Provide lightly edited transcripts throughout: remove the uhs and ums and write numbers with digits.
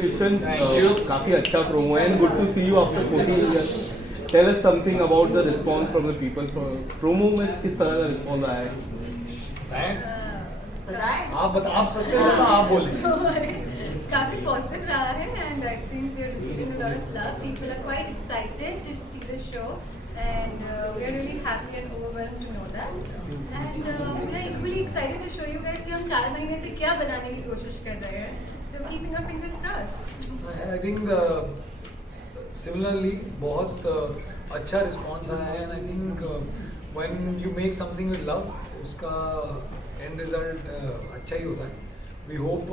Congratulations. काफी अच्छा promo है and good to see you after 14 years. Tell us something about the response from the people for promo में किस तरह का response आया है? आप सबसे ज़्यादा आप बोलें. काफी पॉजिटिव रहा है and I think we are receiving a lot of love. People are quite excited to see the show and we are really happy and overwhelmed to know that. And we are equally excited to show you guys कि हम 4 महीने से क्या बनाने की कोशिश कर रहे हैं. So keeping our fingers crossed. I think similarly बहुत अच्छा response आया है and I think when you make something with love उसका end result अच्छा ही होता है. We hope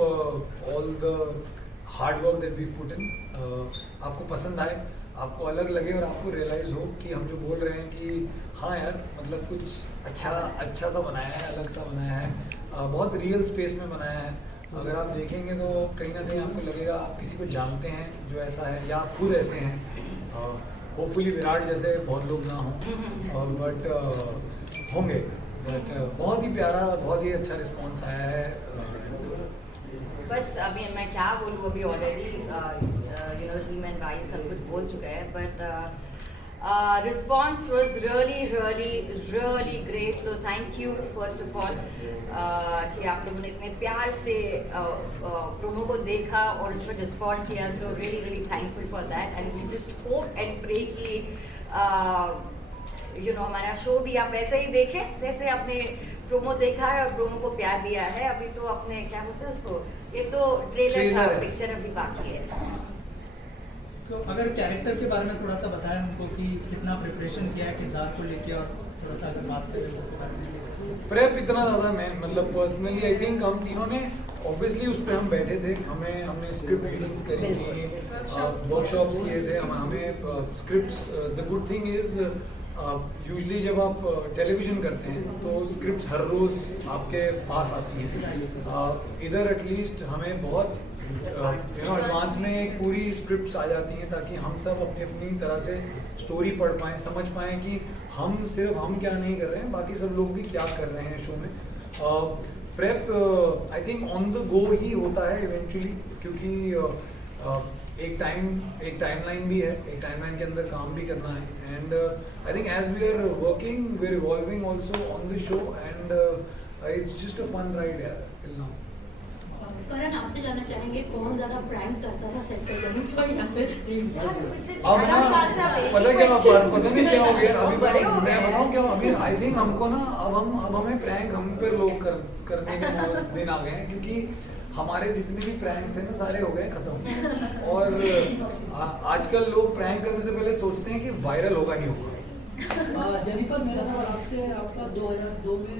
all the hard work that we put in आपको पसंद आए, आपको अलग लगे और आपको रियलाइज़ हो कि हम जो बोल रहे हैं कि हाँ यार मतलब कुछ अच्छा सा बनाया है, अलग सा बनाया है, बहुत रियल स्पेस में बनाया है. अगर आप देखेंगे तो कहीं ना कहीं आपको लगेगा आप किसी को जानते हैं जो ऐसा है या आप खुद ऐसे हैं. होपफुली विराट जैसे बहुत लोग ना हों बट होंगे. बट बहुत ही प्यारा, बहुत ही अच्छा रिस्पॉन्स आया है. बस अभी मैं क्या बोलूँ, अभी ऑलरेडी टीम एंड वाई सब कुछ बोल चुका है but response was really great. So thank you first of all कि आप लोगों ने इतने प्यार से प्रोमो को देखा और उस पर रिस्पॉन्ड किया. So really thankful for that and we just hope and pray कि हमारा शो भी आप वैसे ही देखें वैसे आपने प्रोमो देखा है और प्रोमो को प्यार दिया है. अभी तो अपने क्या बोलते हैं उसको, ये तो ट्रेलर था, पिक्चर अभी बाकी है. So, अगर कैरेक्टर के बारे में थोड़ा सा बताएं हमको कि कितना प्रिपरेशन किया है किरदार को लेके और थोड़ा सा अगर बात करें उसके बारे में. प्रेप इतना ज़्यादा मैं मतलब पर्सनली आई थिंक हम तीनों ने ऑब्वियसली उस पर हम बैठे थे, हमने स्क्रिप्ट रीडिंग्स करी थी, वर्कशॉप्स किए थे, हमें scripts. The good thing is usually जब आप टेलीविज़न करते हैं तो स्क्रिप्ट्स हर रोज़ आपके पास आती हैं. इधर एटलीस्ट हमें बहुत एडवांस में एक पूरी स्क्रिप्ट्स आ जाती हैं ताकि हम सब अपनी अपनी तरह से स्टोरी पढ़ पाएँ, समझ पाएँ कि सिर्फ हम क्या नहीं कर रहे हैं, बाकी सब लोग भी क्या कर रहे हैं शो में. Prep I think on the go ही होता है इवेंचुअली क्योंकि एक टाइमलाइन भी है, एक टाइमलाइन के अंदर काम भी करना है. And I think as we are working we are evolving also on the show and it's just a fun ride यार टिल नाउ. करण आपसे जानना चाहेंगे कौन ज्यादा प्रैंक करता था सेट पे जमीन पर या फिर अब ना पता नहीं क्या हो गया अभी. मैं बताऊं क्या अभी आई थिंक हमको ना अब हमें प्रैंक हम पे लोग करने के दिन आ गए हैं क्योंकि हमारे जितने भी प्रैंक्स थे ना सारे हो गए खत्म. और आजकल लोग प्रैंक करने से पहले सोचते हैं कि वायरल होगा नहीं होगा. जेनिफर मेरा सवाल आपसे, आपका 2002 में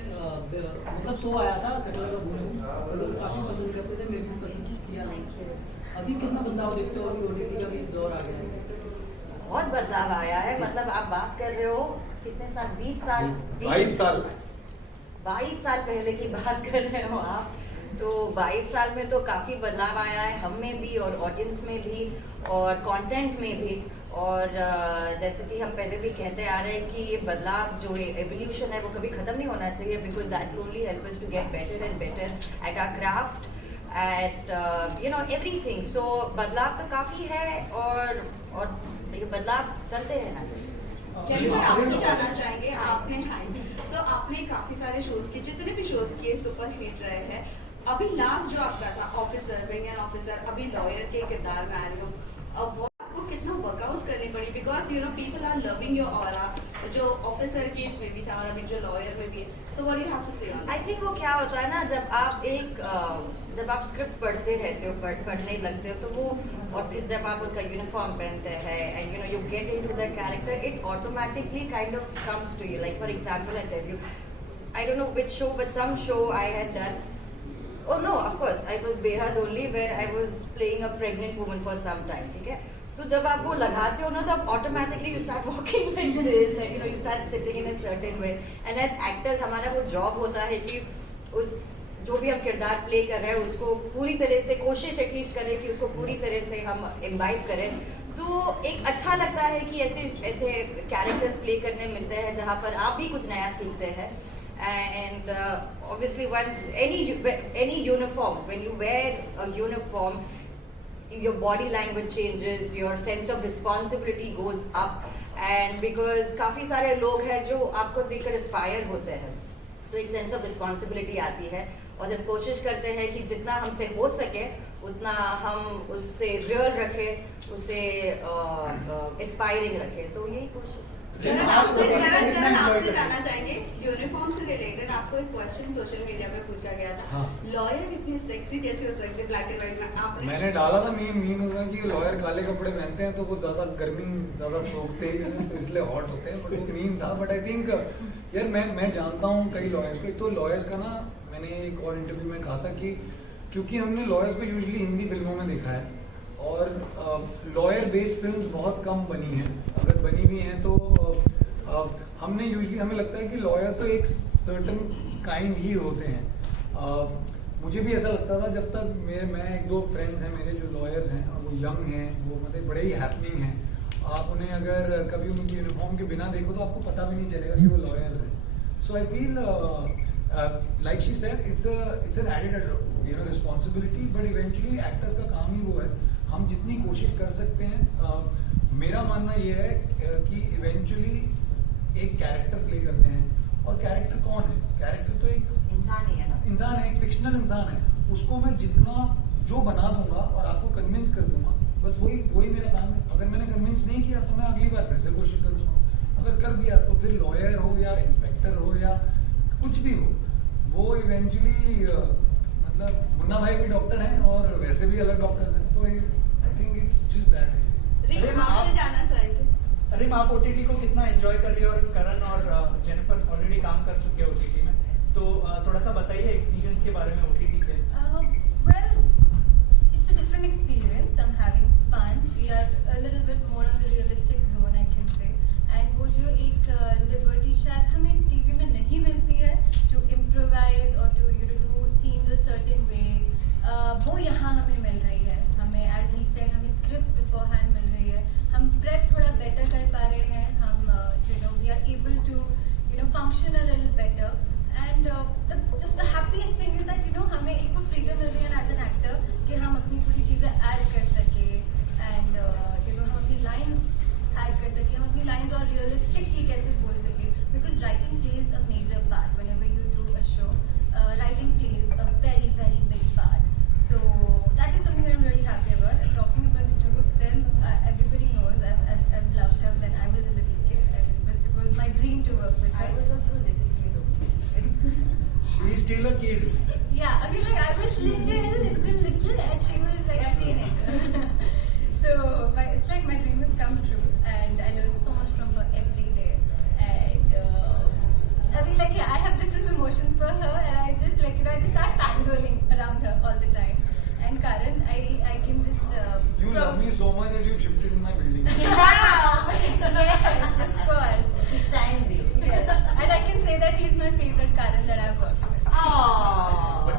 मतलब शो आया था सेटल का भूल, लोग काफ़ी पसंद करते थे, मेरे को पसंद किया. अभी कितना बदलाव देखते हो, अभी ओटीटी का भी दौर आ गया है? बहुत बदलाव आया है. मतलब आप बात कर रहे हो कितने साल, 20 साल 22 साल पहले की बात कर रहे हो आप. तो 22 साल में तो काफ़ी बदलाव आया है हम में भी और ऑडियंस में भी और कंटेंट में भी. और जैसे कि हम पहले भी कहते आ रहे हैं कि ये बदलाव जो है एवोल्यूशन है वो कभी ख़त्म नहीं होना चाहिए because that only help us to get better and better at our craft at everything. So बदलाव तो काफ़ी है और ये बदलाव चलते रहना चाहिए. जेनिफर आपसे जानना चाहेंगे, आपने काफी सारे शोज किए, जितने भी शोज किए सुपर हिट रहे हैं. अभी लास्ट जो आपका था ऑफिसर, बीइंग एन ऑफिसर, अभी लॉयर के किरदार में आ रही हो, अब आपको कितना वर्कआउट करनी पड़ी because people are loving your aura, जो ऑफिसर केस में भी था और अभी जो लॉयर में भी है. So what you have to say on? I think वो क्या होता है ना, जब आप स्क्रिप्ट पढ़ते रहते हो, पढ़ने लगते हो तो वो, और फिर जब आप उनका यूनिफॉर्म पहनते हैं and you get into the character, it automatically kind of comes to you. Like for example I tell you, I don't know which show but some show I had done. Oh no, of course, I was Behad only where I was playing a pregnant woman for some time. ठीक है, तो जब आप वो लगाते हो ना तो आप automatically you start walking like this and you start sitting in a certain way. And as actors हमारा वो जॉब होता है कि उस जो भी हम किरदार प्ले कर रहे हैं उसको पूरी तरह से कोशिश एटलीस्ट करें कि उसको पूरी तरह से हम इम्बाइब करें. तो एक अच्छा लगता है कि ऐसे कैरेक्टर्स प्ले करने मिलते हैं जहाँ पर आप भी कुछ नया सीखते हैं. And obviously once any uniform, when you wear a uniform, your body language changes, your sense of responsibility goes up, and because काफ़ी सारे लोग हैं जो आपको देखकर इंस्पायर होते हैं, तो एक सेंस ऑफ रिस्पॉन्सिबिलिटी आती है और जब कोशिश करते हैं कि जितना हमसे हो सके उतना हम उससे रियल रखें, उसे इंस्पायरिंग रखें, तो यही कोशिश है। करण आपसे जानना चाहेंगे यूनिफॉर्म से रिलेटेड। आपको एक क्वेश्चन सोशल मीडिया पे पूछा गया था, हाँ। लॉयर इतनी सेक्सी कैसे हो सकते हैं ब्लैक एंड व्हाइट में? आपने मैंने डाला था मीम होगा कि लॉयर काले कपड़े पहनते हैं तो वो ज्यादा गर्मी ज्यादा सोखते ही हैं, तो इसलिए हॉट होते हैं, बट वो मीम था। बट आई थिंक यार मैं जानता हूँ कई लॉयर्स को। तो लॉयर्स का ना, मैंने एक और इंटरव्यू में कहा था कि क्योंकि हमने लॉयर्स को यूजुअली हिंदी फिल्मों में देखा है और लॉयर बेस्ड फिल्म्स बहुत कम बनी हैं, अगर बनी भी हैं तो हमने यूजुअली, हमें लगता है कि लॉयर्स तो एक सर्टन काइंड ही होते हैं। मुझे भी ऐसा लगता था जब तक मैं एक दो फ्रेंड्स हैं मेरे जो लॉयर्स हैं और वो यंग हैं, वो मतलब बड़े ही हैपनिंग हैं। आप उन्हें अगर कभी उनकी यूनिफॉर्म के बिना देखो तो आपको पता भी नहीं चलेगा कि वो लॉयर्स हैं। So I feel like she said it's an added responsibility, but eventually actors का काम ही वो है। हम जितनी कोशिश कर सकते हैं, मेरा मानना ये है कि इवेंचुअली एक कैरेक्टर प्ले करते हैं, और कैरेक्टर कौन है? कैरेक्टर तो एक इंसान ही है ना, इंसान है, एक फिक्शनल इंसान है। उसको मैं जितना जो बना दूंगा और आपको कन्विंस कर दूंगा, बस वही मेरा काम है। अगर मैंने कन्विंस नहीं किया तो मैं अगली बार फिर से कोशिश करूंगा, अगर कर दिया तो फिर लॉयर हो या इंस्पेक्टर हो या कुछ भी हो, वो इवेंचुअली मतलब मुन्ना भाई भी डॉक्टर हैं और वैसे भी अलग डॉक्टर हैं, तो I think it's just that. Rick आपसे जानना चाहेंगे रिम, आप ओटीटी को कितना एंजॉय कर रही हो? और करण और जेनिफर ऑलरेडी काम कर चुके हैं ओटीटी में, तो थोड़ा सा बताइए एक्सपीरियंस के बारे में ओटीटी के। Well, it's a different experience. I'm having fun. We are a little bit more on the realistic zone, I can say. And वो जो एक liberty शायद हमें टीवी में नहीं मिलती है to improvise or to do scenes a certain way, वो यहाँ हमें मिल रही है। हमें as he said हमें scripts beforehand मिल रही है, हम prep थोड़ा better कर पा रहे हैं, हम we are able to function a little better. And the happiest thing is that हमें एक तो freedom मिल रही है as an actor कि हम अपनी पूरी चीज़ें add कर सके, and हम अपनी lines add कर सके, हम अपनी lines और realistic ही कैसे बोल सके, because writing plays a major part whenever you do a show. Writing plays a very very big part. So that is something that I'm really happy about. And talking about the two of them, everybody knows I've loved her when I was a little kid, and it was my dream to work with her. I was also a little kid. She is still a kid. Yeah, I mean, like I was little, and she was like a teenager. So it's like my dream has come true, and I learned so much from her every day. And I mean, like I have different emotions for her, and I just I just start fangirling around her all the time. And Karan, I can just. You love me so much that you shifted in my building. Yes, of course. She stands you. Yes, and I can say that he's my favorite Karan that I've worked with. Aww.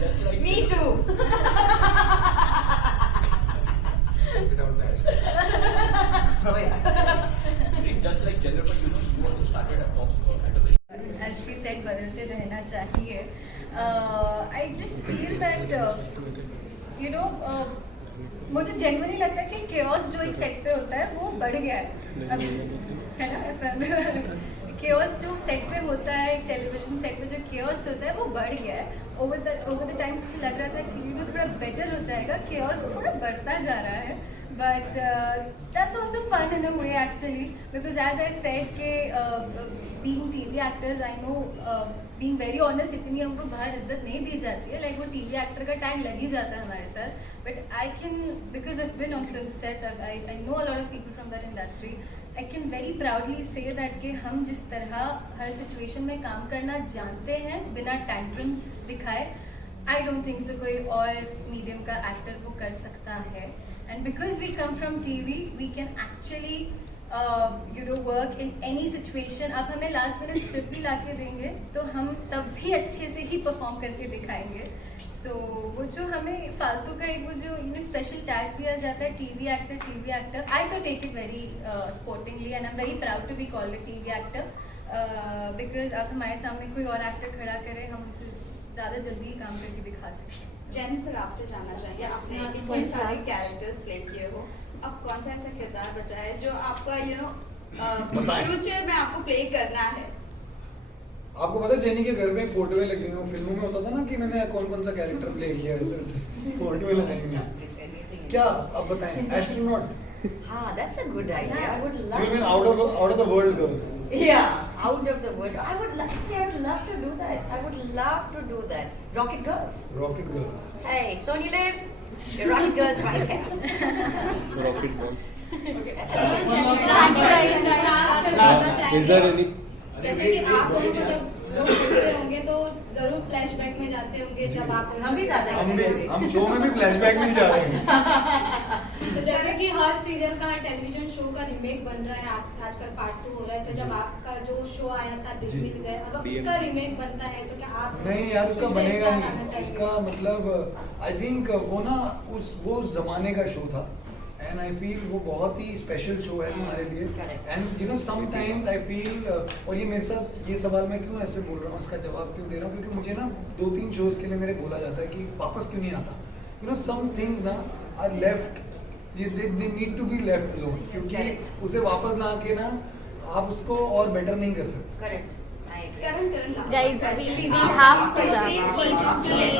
Just like Me too. Without the hashtag. Oh yeah. just like Jennifer, you also started at Fox at a very As she said, बदलते रहना चाहिए. I just feel that मुझे genuinely लगता है कि chaos जो एक set पे होता है वो बढ़ गया है अभी, है ना? chaos जो सेट पे होता है, टेलीविजन सेट पे जो chaos होता है वो बढ़ गया है. over the times मुझे लग रहा था कि थोड़ा better हो जाएगा, chaos थोड़ा बढ़ता जा रहा है. But that's also fun in a way actually, because as I said कि being TV actors, I know being very honest, इतनी हमको बाहर इज्जत नहीं दी जाती है. Like वो TV actor का टाइम लग ही जाता है हमारे साथ. But I can, because I've been on film sets, I know a lot of people from that industry. I can very proudly say that कि हम जिस तरह हर situation में काम करना जानते हैं बिना tantrums दिखाए, I don't think so कोई और medium का actor वो कर सकता है. And because we come from TV, we can actually work in any situation. आप हमें last minute script भी लाके देंगे तो हम तब भी अच्छे से ही perform करके दिखाएंगे. So वो जो हमें फालतू का एक वो जो special tag दिया जाता है TV actor, I तो take it very sportingly, and I'm very proud to be called a TV actor, because आप हमारे सामने कोई और actor खड़ा करें, हम उनसे ज़्यादा जल्दी काम करके दिखा सकते हैं। जेनिफर आपसे जानना चाहेंगे, आपने Last इतने one, सारे last. कैरेक्टर्स प्ले किए हो, अब कौन सा ऐसा किरदार बचा है जो आपका बताएं। फ्यूचर में आपको प्ले करना है? आपको पता है जेनी के घर में फोटोएं लगी हुई हैं, फिल्मों में होता था ना कि मैंने कौन कौन सा कैरेक्टर प्ले किया है, फोटोएं लगाई हुई हैं। क्या आप बताएं? एस्ट्रोनॉट, हाँ, that's a good idea. I would you love. mean out of the world girl. Yeah, out of the world. I would love to do that. I would love to do that. Rocket Girls. Rocket girls. Hey, Sonia Liv, the Rocket Girls right here. Rocket Boys. Is Is there any? जैसे कि आप दोनों को जब लोग मिलते होंगे तो जरूर फ्लैशबैक में जाते होंगे जब आप हम भी जाते हैं। हम शो में भी फ्लैशबैक में जा रहे हैं। तो जैसे कि हर सीरियल का, हर टेलीविजन शो का रीमेक बन रहा है, आजकल पार्ट 2 हो रहा है, तो जब आपका जो शो आया था दिल मिल गए, अगर उसका रीमेक बनता है तो क्या आप नहीं यार, उसका उससे बनेगा साथ आना नहीं। चाहेंगे? उसका मतलब आई थिंक वो ना उस जमाने का शो था, एंड आई फील वो बहुत ही स्पेशल शो है हमारे लिए। Correct. And you know sometimes I feel, और ये मेरे साथ ये सवाल मैं क्यों ऐसे बोल रहा हूँ, इसका जवाब क्यों दे रहा हूँ, क्योंकि मुझे ना 2-3 शोज के लिए मेरे बोला जाता है कि वापस क्यों नहीं आता। यू नो सम थिंग्स ना are left, they need to be left alone, क्योंकि उसे वापस ला के ना आप उसको और बेटर नहीं कर सकते। Correct. I agree. Karan Guys, we have to wrap. Please, please.